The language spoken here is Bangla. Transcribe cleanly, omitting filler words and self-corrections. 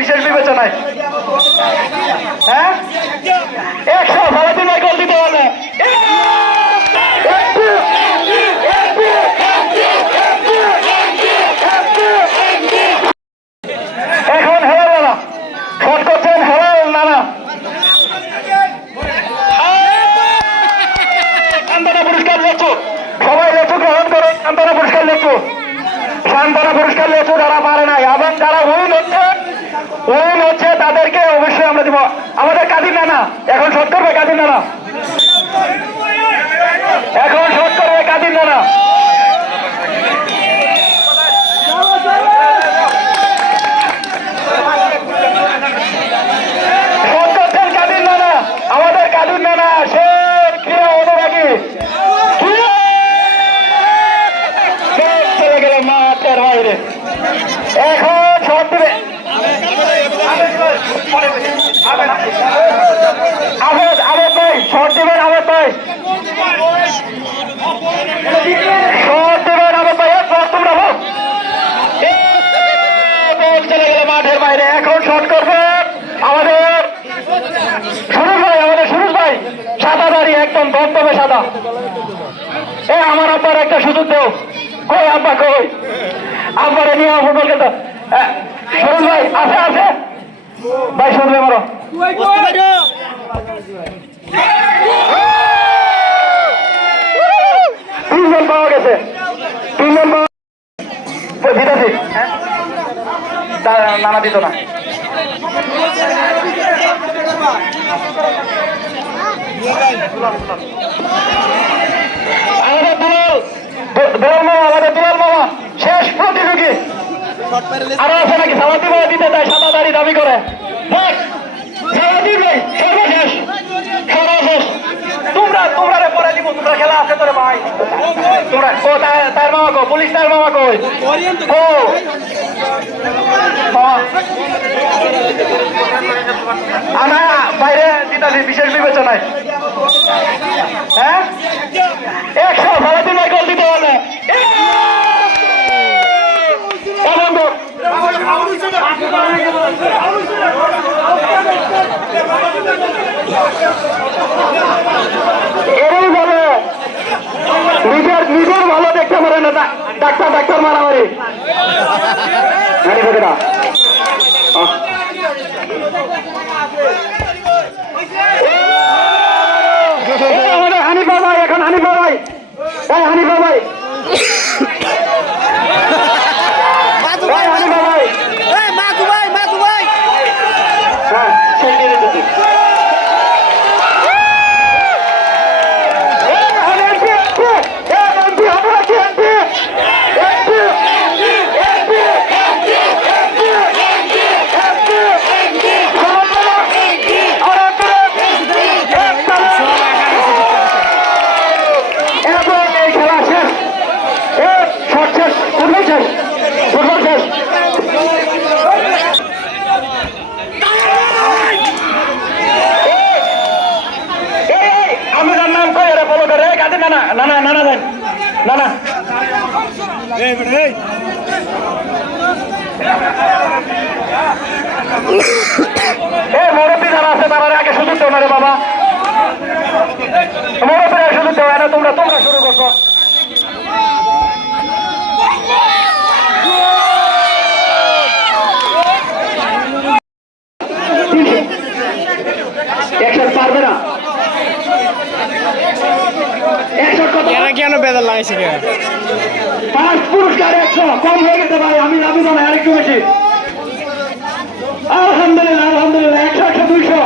বিশেষ বিবেচনায়। হ্যাঁ 100 সারাদিন গোল দিতে হবে। এখন হেলাল নানা শট করছেন, হেলাল নানা সান্ত্বনা পুরস্কার লেচু, সবাই লেচু গ্রহণ করুন। সান্ত্বনা পুরস্কার লেচু, সান্ত্বনা পুরস্কার লেচু যারা পারে নাই এবং যারা উইন হচ্ছে তাদেরকে অবশ্যই আমরা দিব। আমাদের কাদির নানা এখন শট করবে, কাদির নানা এখন শট করবে, কাদির নানা শট করছেন, কাদির নানা আমাদের কাদির নানা সে ক্রীড়া অনুরাগী চলে গেল মাঠের বাইরে। এখন শট দিবে আবেদ, আবেদ ভাই শট দিবেন, আবেদ ভাই শট দিবেন, আবেদ ভাই তোমরা বল চলে গেল মাঠের বাইরে। এখন শট করবে আমাদের সুরজ ভাই, আমাদের সুরজ ভাই সাদা দাড়ি একদম দমদমে সাদা। আমার আব্বার একটা সুযোগ দেও, কই আব্বা কই, আব্বারে নিয়ে ফুটবল খেলতে। সুরজ ভাই আছে আছে ভাই, শুনবে মারো তিনজন পাওয়া গেছে, তিনজন দিতেছি নানা দিত না। আমাদের দুলাল মামা, আমাদের দুলাল মামা শেষ প্রতিযোগী। আরো আছে নাকি সালাদি ভাই দিতে চায়, সাদা দাড়ি দাবি করে। সর্বশেষ সর্বশেষ তোমরা পরে দিব, তোমরা খেলা আছে তোরে ভাই। তোমরা তার মামা কো, পুলিশ তার মামা কই ও আমরা বাইরে দিতাছি বিশেষ বিবেচনায়। হ্যাঁ 100 সারাদিন গোল দিতে হবে। এরই বলে নিজের ভালো দেখতে পারে না, ডাক্তার মারামারি হানিফা ভাই, এখন হানিফা ভাই, হানিফা ভাই মুরব্বী যারা আছে তারা আগে সুযোগ দেও না রে বাবা, মুরব্বীরা সুযোগ দেও না। তোমরা শুরু করছো। পারবে না কেন বেদা লাগাইছে ফার্স্ট পুরস্কার 100 কম হয়ে গেছে ভাই, আমি তো না আরেকটু বেশি। আলহামদুলিল্লাহ 100 200